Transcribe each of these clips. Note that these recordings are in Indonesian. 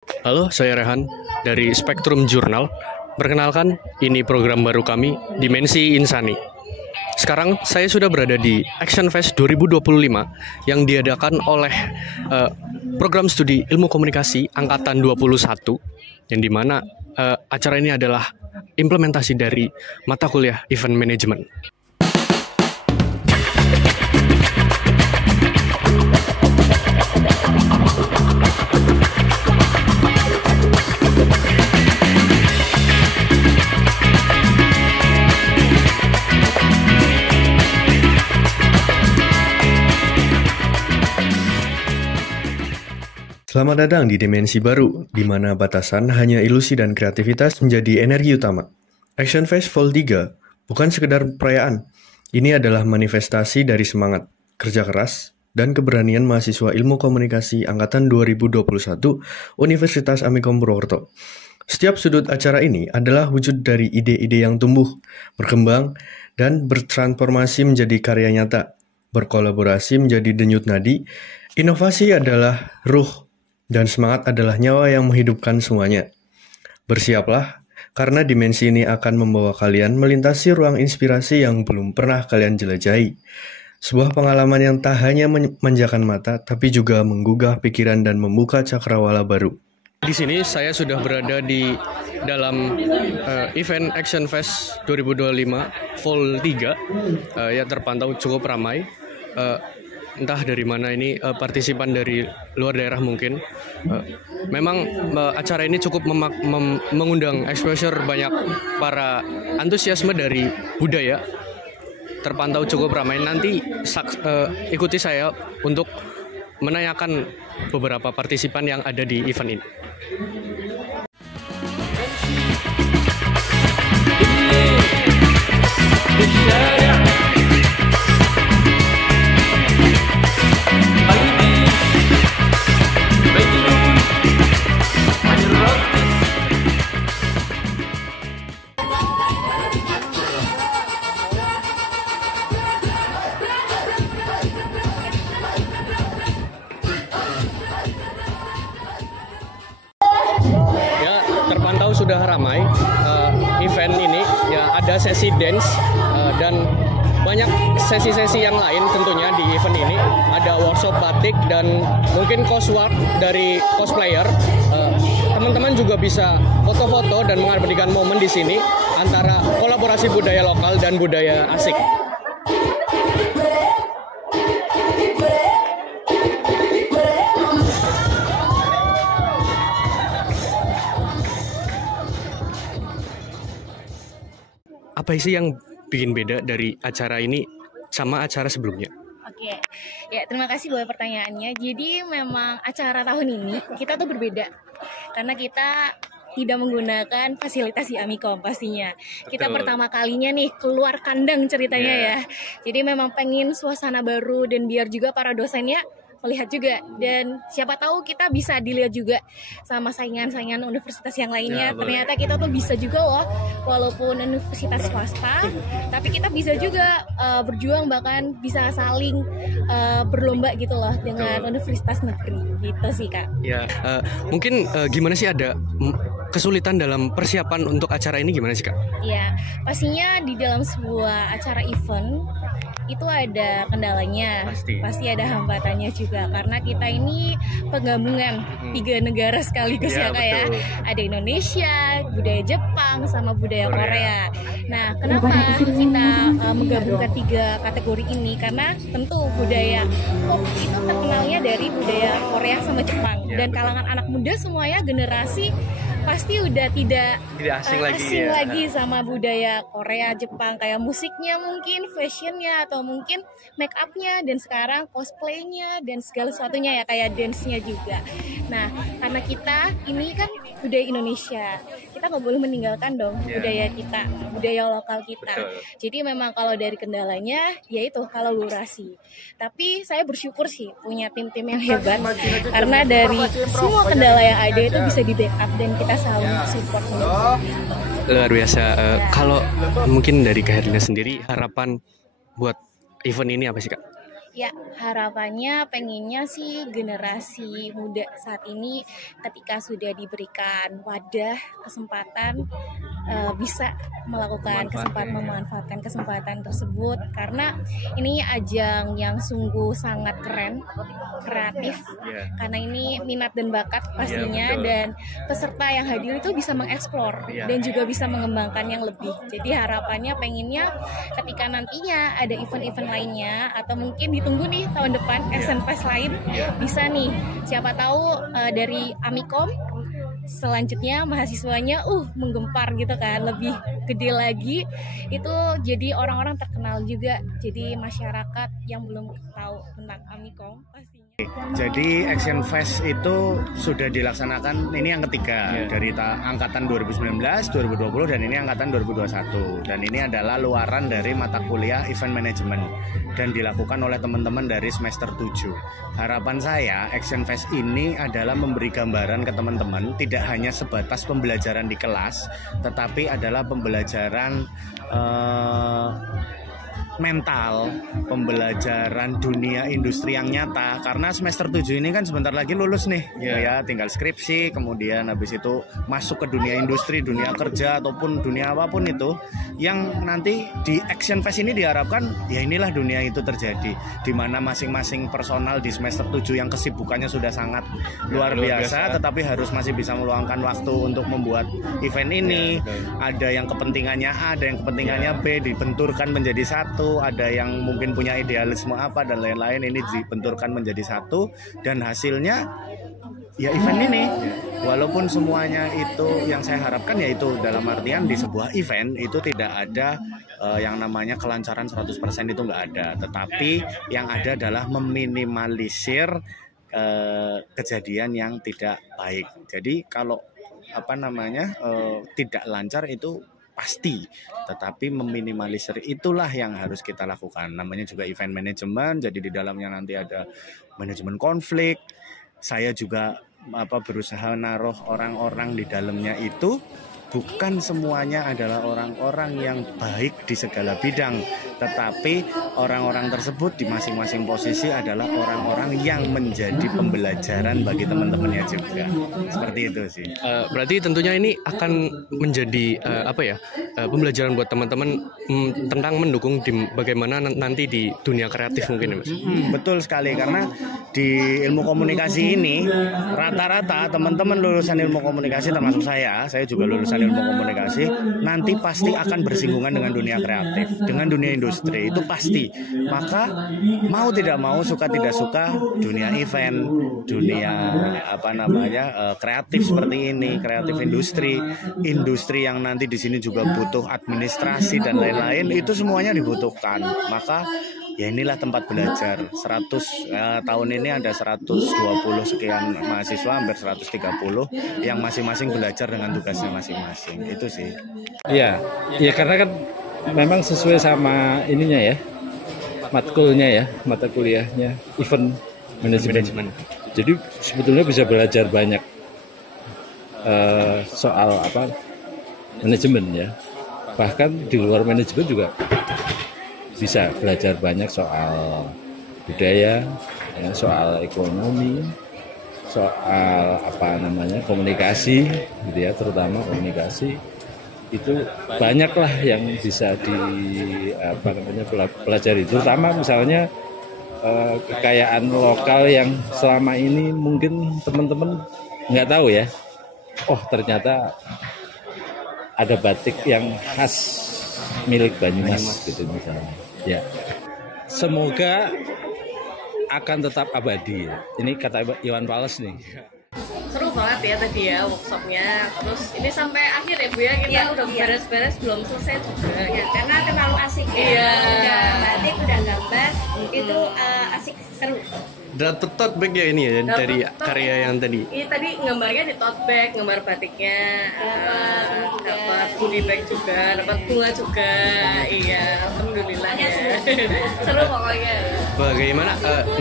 Halo, saya Rehan dari Spektrum Jurnal. Perkenalkan, ini program baru kami, Dimensi Insani. Sekarang saya sudah berada di Action Fest 2025 yang diadakan oleh Program Studi Ilmu Komunikasi Angkatan 21, yang dimana acara ini adalah implementasi dari mata kuliah Event Management. Selamat datang di dimensi baru, di mana batasan hanya ilusi dan kreativitas menjadi energi utama. Action Fest Vol 3 bukan sekedar perayaan. Ini adalah manifestasi dari semangat, kerja keras, dan keberanian mahasiswa ilmu komunikasi Angkatan 2021 Universitas Amikom Purwokerto. Setiap sudut acara ini adalah wujud dari ide-ide yang tumbuh, berkembang, dan bertransformasi menjadi karya nyata. Berkolaborasi menjadi denyut nadi, inovasi adalah ruh, dan semangat adalah nyawa yang menghidupkan semuanya. Bersiaplah, karena dimensi ini akan membawa kalian melintasi ruang inspirasi yang belum pernah kalian jelajahi. Sebuah pengalaman yang tak hanya memanjakan mata, tapi juga menggugah pikiran dan membuka cakrawala baru. Di sini saya sudah berada di dalam event Action Fest 2025 Vol 3 yang terpantau cukup ramai. Entah dari mana ini partisipan dari luar daerah mungkin. Memang acara ini cukup mengundang exposure banyak para antusiasme dari budaya. Terpantau cukup ramai. Nanti ikuti saya untuk menanyakan beberapa partisipan yang ada di event ini. Terpantau sudah ramai event ini, ya ada sesi dance dan banyak sesi-sesi yang lain tentunya di event ini. Ada workshop batik dan mungkin coswork dari cosplayer. Teman-teman juga bisa foto-foto dan mengabadikan momen di sini antara kolaborasi budaya lokal dan budaya asing. Apa sih yang bikin beda dari acara ini sama acara sebelumnya? Oke, ya terima kasih buat pertanyaannya. Jadi memang acara tahun ini kita tuh berbeda karena kita tidak menggunakan fasilitas di Amikom pastinya. Kita pertama kalinya nih keluar kandang ceritanya ya. Jadi memang pengen suasana baru dan biar juga para dosennya melihat juga, dan siapa tahu kita bisa dilihat juga sama saingan-saingan universitas yang lainnya. Ternyata kita tuh bisa juga loh, walaupun universitas swasta, tapi kita bisa juga berjuang, bahkan bisa saling berlomba gitu loh dengan universitas negeri gitu sih Kak. Ya, mungkin gimana sih, ada kesulitan dalam persiapan untuk acara ini gimana sih Kak? Ya, pastinya di dalam sebuah acara event itu ada kendalanya, pasti ada hambatannya juga, karena kita ini penggabungan 3 negara sekaligus ya Kak ya. Ada Indonesia, budaya Jepang, sama budaya Korea. Nah, kenapa kita menggabungkan 3 kategori ini? Karena tentu budaya pop itu terkenalnya dari budaya Korea sama Jepang, dan kalangan anak muda semuanya generasi pasti udah tidak asing lagi sama budaya Korea, Jepang, kayak musiknya mungkin, fashionnya, atau mungkin make upnya, dan sekarang cosplaynya dan segala sesuatunya ya, kayak dance-nya juga. Nah, karena kita ini kan budaya Indonesia, kita nggak boleh meninggalkan dong budaya kita, budaya lokal kita. Jadi memang kalau dari kendalanya yaitu kolaborasi. Tapi saya bersyukur sih punya tim-tim yang hebat, karena dari semua kendala yang ada itu bisa di backup dan kita saling support. Luar biasa. Kalau mungkin dari Kak Herlina sendiri, harapan buat event ini apa sih Kak? Ya, harapannya pengennya sih generasi muda saat ini ketika sudah diberikan wadah, kesempatan, bisa memanfaatkan kesempatan tersebut, karena ini ajang yang sungguh sangat keren, kreatif, karena ini minat dan bakat pastinya, dan peserta yang hadir itu bisa mengeksplor dan juga bisa mengembangkan yang lebih. Jadi harapannya pengennya ketika nantinya ada event-event lainnya, atau mungkin ditunggu nih tahun depan Action Fest lain, bisa nih siapa tahu dari Amikom selanjutnya mahasiswanya menggempar gitu kan, lebih gede lagi, itu jadi orang-orang terkenal juga, jadi masyarakat yang belum tahu tentang Amikom pastinya. Jadi Action Fest itu sudah dilaksanakan, ini yang ketiga dari angkatan 2019, 2020 dan ini angkatan 2021, dan ini adalah luaran dari mata kuliah Event Management dan dilakukan oleh teman-teman dari semester 7. Harapan saya Action Fest ini adalah memberi gambaran ke teman-teman, tidak hanya sebatas pembelajaran di kelas, tetapi adalah pembelajaran mental, pembelajaran dunia industri yang nyata, karena semester 7 ini kan sebentar lagi lulus nih, ya tinggal skripsi, kemudian habis itu masuk ke dunia industri, dunia kerja ataupun dunia apapun itu, yang nanti di Action Fest ini diharapkan ya inilah dunia itu terjadi, di mana masing-masing personal di semester 7 yang kesibukannya sudah sangat luar biasa, tetapi harus masih bisa meluangkan waktu untuk membuat event ini. Ada yang kepentingannya A, ada yang kepentingannya B, dibenturkan menjadi satu. Ada yang mungkin punya idealisme apa dan lain-lain, ini dibenturkan menjadi satu, dan hasilnya ya event ini. Walaupun semuanya itu yang saya harapkan yaitu dalam artian di sebuah event itu tidak ada yang namanya kelancaran 100% itu nggak ada, tetapi yang ada adalah meminimalisir kejadian yang tidak baik. Jadi kalau tidak lancar itu pasti, tetapi meminimalisir itulah yang harus kita lakukan. Namanya juga event management, jadi di dalamnya nanti ada manajemen konflik. Saya juga berusaha naruh orang-orang di dalamnya itu bukan semuanya adalah orang-orang yang baik di segala bidang, tetapi orang-orang tersebut di masing-masing posisi adalah orang-orang yang menjadi pembelajaran bagi teman-temannya juga. Seperti itu sih. Berarti tentunya ini akan menjadi pembelajaran buat teman-teman tentang mendukung bagaimana nanti di dunia kreatif mungkin ya Mas? Betul sekali, karena di ilmu komunikasi ini rata-rata teman-teman lulusan ilmu komunikasi termasuk saya juga lulusan ilmu komunikasi, nanti pasti akan bersinggungan dengan dunia kreatif, dengan dunia industri, itu pasti. Maka mau tidak mau, suka tidak suka, dunia event, dunia kreatif seperti ini, kreatif industri yang nanti di sini juga butuh administrasi dan lain-lain, itu semuanya dibutuhkan. Maka ya inilah tempat belajar. 100 tahun ini ada 120 sekian mahasiswa, hampir 130 yang masing-masing belajar dengan tugasnya masing-masing. Itu sih. Iya, karena kan memang sesuai sama ininya ya, matkulnya ya, mata kuliahnya event management. Jadi sebetulnya bisa belajar banyak soal manajemen ya. Bahkan di luar manajemen juga bisa belajar banyak soal budaya, ya, soal ekonomi, soal komunikasi, gitu ya, terutama komunikasi itu banyaklah yang bisa pelajari. Terutama misalnya kekayaan lokal yang selama ini mungkin teman-teman nggak tahu ya. Oh ternyata ada batik yang khas milik Banyumas gitu misalnya. Ya, semoga akan tetap abadi. Ini kata Iwan Fals nih. Seru banget ya tadi ya workshopnya. Terus ini sampai akhir ya Bu ya, kita udah beres-beres belum selesai juga. Ya, karena terlalu asik ya. Iya. Udah batik, udah gambar, itu asik, seru. Dapat tote bag ya ini ya dari karya yang tadi. Iya tadi gambarnya di tote bag, gambar batiknya, dapat goodie bag juga, dapat bunga juga. Iya, alhamdulillah ya. Seru pokoknya. Bagaimana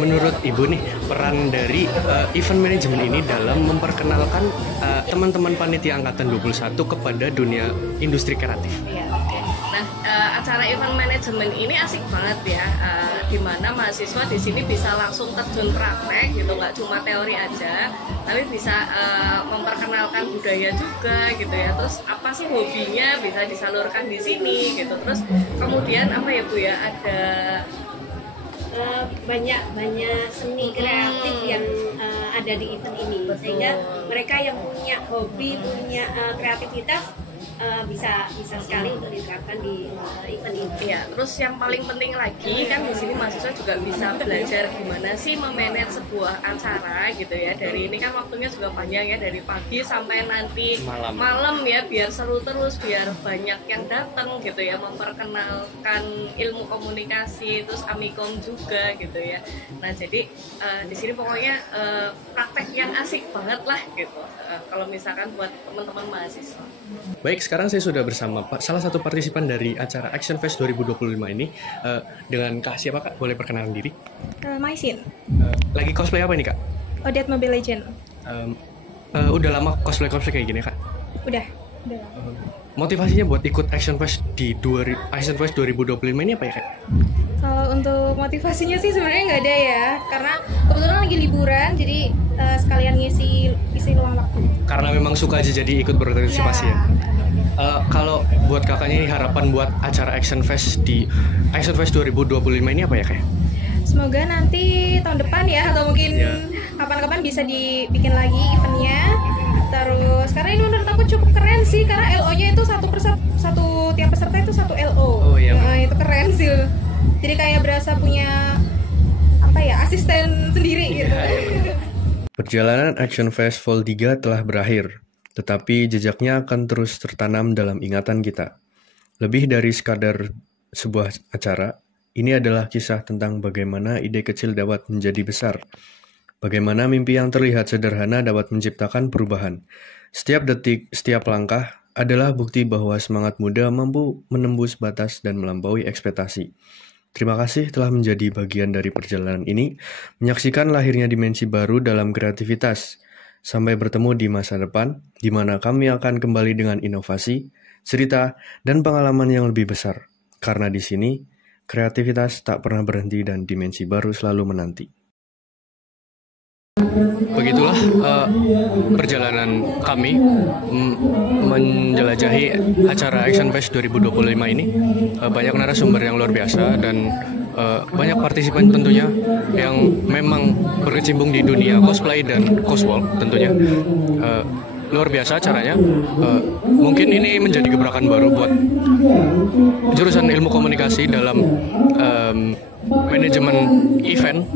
menurut Ibu nih peran dari event management ini dalam memperkenalkan teman-teman panitia angkatan 21 kepada dunia industri kreatif? Nah, acara event management ini asik banget ya, dimana mahasiswa di sini bisa langsung terjun praktek gitu, nggak cuma teori aja, tapi bisa memperkenalkan budaya juga gitu ya. Terus apa sih hobinya bisa disalurkan di sini gitu. Terus kemudian apa ya Bu ya, ada banyak seni kreatif yang ada di event ini. Betul. Sehingga mereka yang punya hobi, punya kreativitas bisa sekali untuk diterapkan di event ini. Ya, terus yang paling penting lagi kan di sini mahasiswa juga bisa belajar gimana sih memanage sebuah acara gitu ya. Dari ini kan waktunya juga panjang ya, dari pagi sampai nanti malam ya, biar seru terus, biar banyak yang datang gitu ya, memperkenalkan ilmu komunikasi, terus amikom juga gitu ya. Nah jadi di sini pokoknya praktek yang asik banget lah gitu. Kalau misalkan buat teman-teman mahasiswa. Baik, sekarang saya sudah bersama salah satu partisipan dari acara Action Fest 2025 ini, dengan Kak siapa Kak? Boleh perkenalan diri? Maisin. Lagi cosplay apa ini Kak? Odette Mobile Legend. Udah lama cosplay kayak gini Kak? Udah lama. Motivasinya buat ikut Action Fest di Action Fest 2025 ini apa ya Kak? Kalau untuk motivasinya sih sebenarnya nggak ada ya, karena kebetulan lagi liburan, jadi sekalian isi luang waktu. Karena memang suka aja jadi ikut berpartisipasi ya. Kalau buat kakaknya ini harapan buat acara Action Fest di Action Fest 2025 ini apa ya Kak? Semoga nanti tahun depan ya, atau mungkin kapan-kapan bisa dibikin lagi eventnya. Terus karena ini menurut aku cukup keren sih, karena LO-nya itu satu tiap peserta itu satu LO. Oh iya. Nah, itu keren sih. Jadi kayak berasa punya asisten sendiri gitu. Perjalanan Action Fest Vol 3 telah berakhir, tetapi jejaknya akan terus tertanam dalam ingatan kita. Lebih dari sekadar sebuah acara, ini adalah kisah tentang bagaimana ide kecil dapat menjadi besar. Bagaimana mimpi yang terlihat sederhana dapat menciptakan perubahan. Setiap detik, setiap langkah adalah bukti bahwa semangat muda mampu menembus batas dan melampaui ekspektasi. Terima kasih telah menjadi bagian dari perjalanan ini, menyaksikan lahirnya dimensi baru dalam kreativitas. Sampai bertemu di masa depan, di mana kami akan kembali dengan inovasi, cerita, dan pengalaman yang lebih besar. Karena di sini, kreativitas tak pernah berhenti dan dimensi baru selalu menanti. Begitulah perjalanan kami menjelajahi acara Action Fest 2025 ini. Banyak narasumber yang luar biasa dan banyak partisipan tentunya yang memang berkecimpung di dunia cosplay dan coswalk tentunya. Luar biasa acaranya. Mungkin ini menjadi gebrakan baru buat jurusan ilmu komunikasi dalam manajemen event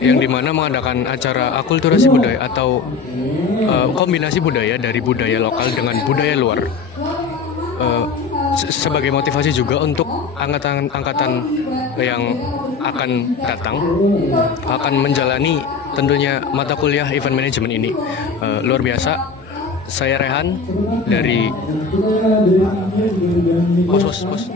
yang dimana mengadakan acara akulturasi budaya atau kombinasi budaya dari budaya lokal dengan budaya luar, sebagai motivasi juga untuk angkatan yang akan datang akan menjalani tentunya mata kuliah event management ini. Luar biasa. Saya Rehan dari Pos.